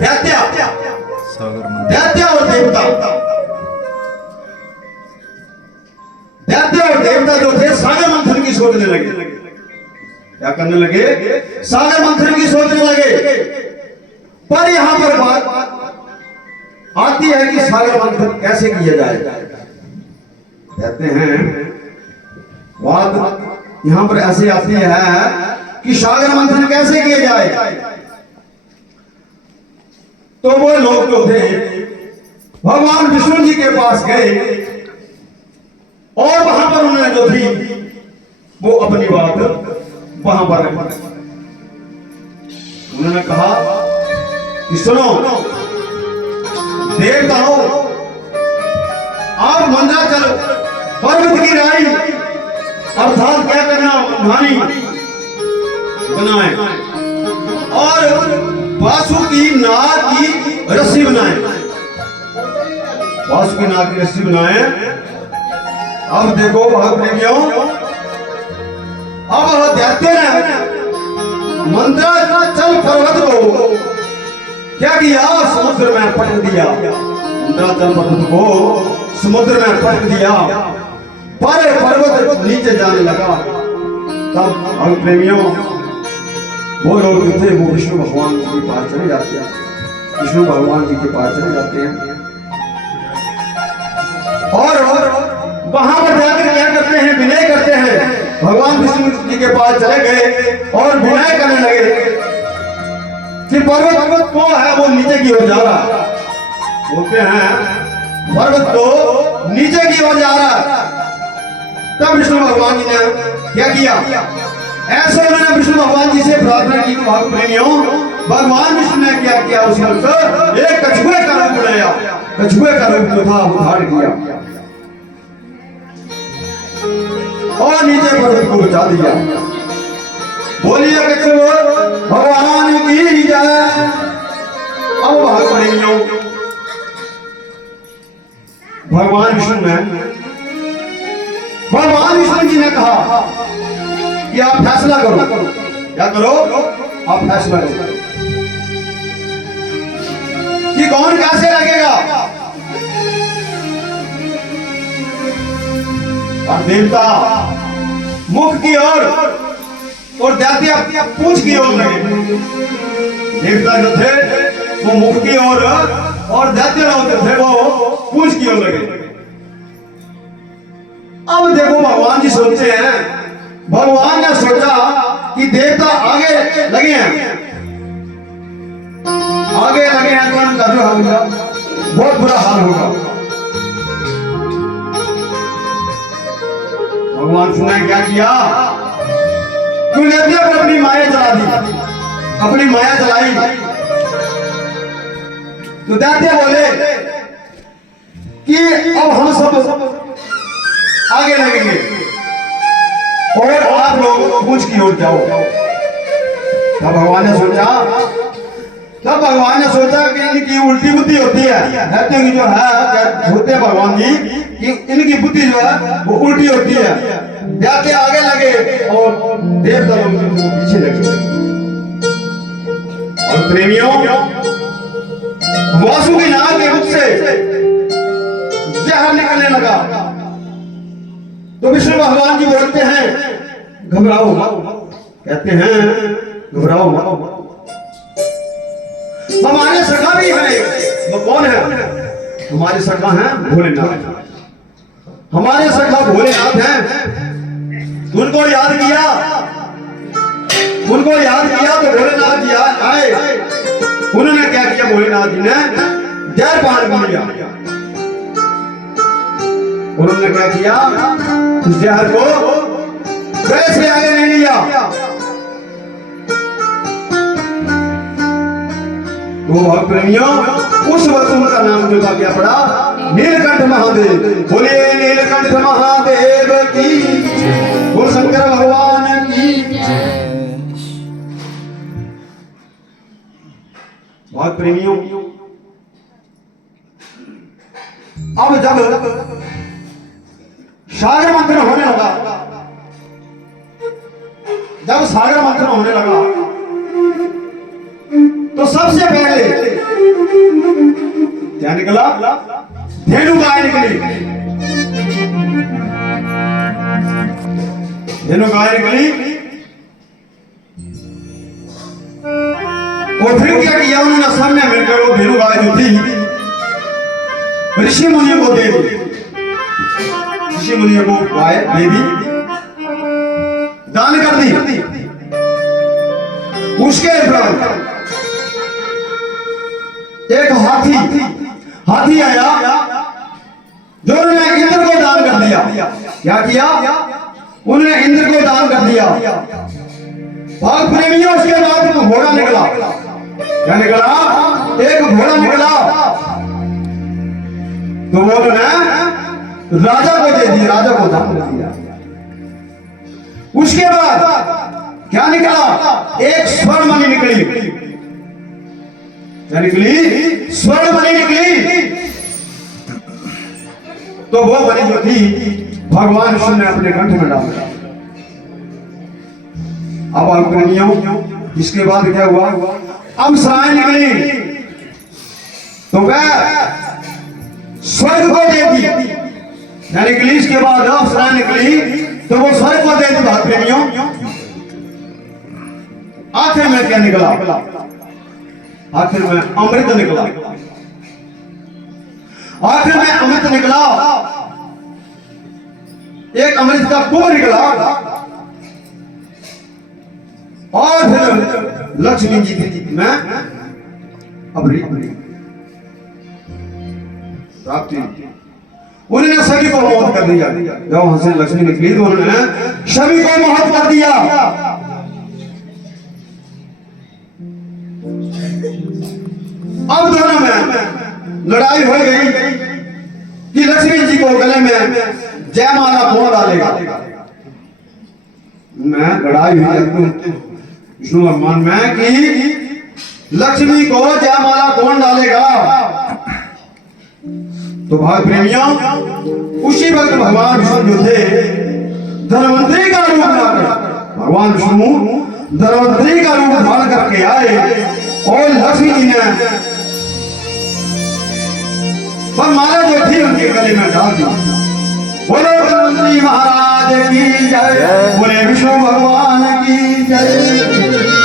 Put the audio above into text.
दैत्य और देवता, दैत्य और देवता जो थे सागर मंथन की सोचने लगे। क्या करने लगे? सागर मंथन की सोचने लगे। पर यहां पर बात आती है कि सागर मंथन कैसे किया जाए। कहते हैं बात यहां पर ऐसे आती है कि सागर मंथन कैसे किया जाए। तो वो लोग जो थे भगवान विष्णु जी के पास गए और वहां पर उन्होंने जो थी वो अपनी बात वहां पर रखी। उन्होंने कहा कि सुनो देवताओं, आप मंदराचल पर्वत की राई अर्थात क्या करना धानी बनाए और वासुकी नाग की रस्सी बनाए। वासुकी नाग की रस्सी बनाए। अब देखो प्रेमियों, अब दैत्य ने मंदराचल पर्वत को क्या किया? समुद्र में पटक दिया। मंदराचल पर्वत को समुद्र में पटक दिया। पर पर्वत नीचे जाने लगा। तब अब प्रेमियों वो लोग थे वो विष्णु भगवान जी के पास चले जाते हैं। विष्णु भगवान जी के पास चले जाते हैं और वहां पर जाकर क्या करते हैं? विनय करते हैं। भगवान विष्णु जी के पास चले गए और विनय करने लगे कि पर्वत को है वो नीचे की ओर जा रहा। बोलते हैं पर्वत तो नीचे की ओर जा रहा। तब विष्णु भगवान जी ने क्या किया? ऐसे उन्होंने विष्णु भगवान जी से प्रार्थना की। प्रेमियों, भगवान विष्णु ने क्या किया? उस वक्त एक कछुए का रूप बनाया। कछुए का रूप जो था वो धारण किया और नीचे पर्वत को बचा दिया। बोलिए कछुए भगवान की जय। अब प्रेमियों भगवान विष्णु जी ने कहा कि आप फैसला करो। क्या करो? आप फैसला करो कि कौन कैसे लगेगा। और देवता मुख की ओर और दैत्य पूंछ की ओर लगे। देवता जो थे वो मुख की ओर और दैत्य जो थे वो पूंछ की ओर लगे। अब देखो भगवान जी सोचते हैं, भगवान ने सोचा कि देवता आगे लगे हैं तो उनका जो होगा बहुत बुरा हाल होगा। भगवान ने क्या किया? दैत्य पर अपनी माया चला दी, अपनी माया चलाई। तो दैत्य बोले कि अब हम सब आगे लगेंगे और आप लोग पूंछ की ओर जाओ। तब भगवान ने सोचा कि इनकी उल्टी बुद्धि होती है। दैत्यों की जो है होते हैं भगवान जी कि इनकी बुद्धि जो है वो उल्टी होती है। दैत्य आगे लगे और देवता लोग पीछे लगे। और प्रेमियों वासुकी नाग के मुख से जहर निकलने लगा। तो विष्णु भगवान जी बोलते हैं घबराओ मत। कहते हैं घबराओ मत। हमारे सखा भी है। वो कौन है? हमारे सखा हैं भोलेनाथ। हमारे सखा भोलेनाथ हैं। उनको याद किया तो भोलेनाथ जी आए। उन्होंने क्या किया? भोलेनाथ जी ने जहर पान कर लिया। उन्होंने क्या किया? उस जहर को वैसे आगे नहीं लिया। तो प्रेमियों उस वक्त उनका नाम जो था क्या पड़ा? नीलकंठ महादेव। बोलिए नीलकंठ महादेव की, बोल शंकर भगवान की। बहुत प्रेमियों अब जब सागर मंथन होने लगा, तो सबसे पहले क्या निकला? धेनु गाय निकली। धेनु गाय निकली और फिर क्या किया उन्होंने? सामने मिलकर वो धेनु गाय जो थी ऋषि मुनियों को दे दी। ऋषि मुनियों को गाय दे दी, दान कर दी। उसके बाद एक हाथी आया जो उन्होंने इंद्र को दान कर दिया। क्या किया? उन्होंने इंद्र को दान कर दिया। भाग प्रेमियों, उसके बाद एक घोड़ा निकला। क्या निकला? एक घोड़ा निकला तो वो उन्होंने राजा को दे दिया, राजा को दान कर दिया। उसके बाद क्या निकला? एक स्वर्ण मणि निकली। क्या निकली? स्वर्ण मणि निकली। तो वो मणि जो थी भगवान विष्णु ने अपने कंठ में डाला। अब आप इसके बाद क्या हुआ? अब सराय निकली तो वह स्वर्ग को दे दी। यानी निकली इसके बाद अप्सरा निकली तो वो स्वर्ग को दे दी। भाग प्रेमियों, आखिर में क्या निकला? आखिर में अमृत निकला। आखिर में अमृत निकला। एक अमृत का कुआं निकला और फिर लक्ष्मी जी थी मैं प्राप्ति। उन्होंने सभी को मोहित कर दिया। जब वहां से लक्ष्मी निकली तो उन्होंने सभी को मोहित कर दिया। अब दोनों में लड़ाई हो गई कि लक्ष्मी जी को गले में जयमाला कौन डालेगा। मैं लड़ाई हुई विष्णु भगवान में कि लक्ष्मी को जयमाला कौन डालेगा। तो भाग प्रेमियों, उसी वक्त भगवान विष्णु जो थे धनवंतरी का रूप धारण, भगवान विष्णु धनवंतरी का रूप धारण करके आए और लक्ष्मी जी ने पर माला जो थी उनके गले में डाल दी। बोलो धनवंतरी महाराज की जय, बोले विष्णु भगवान की जय।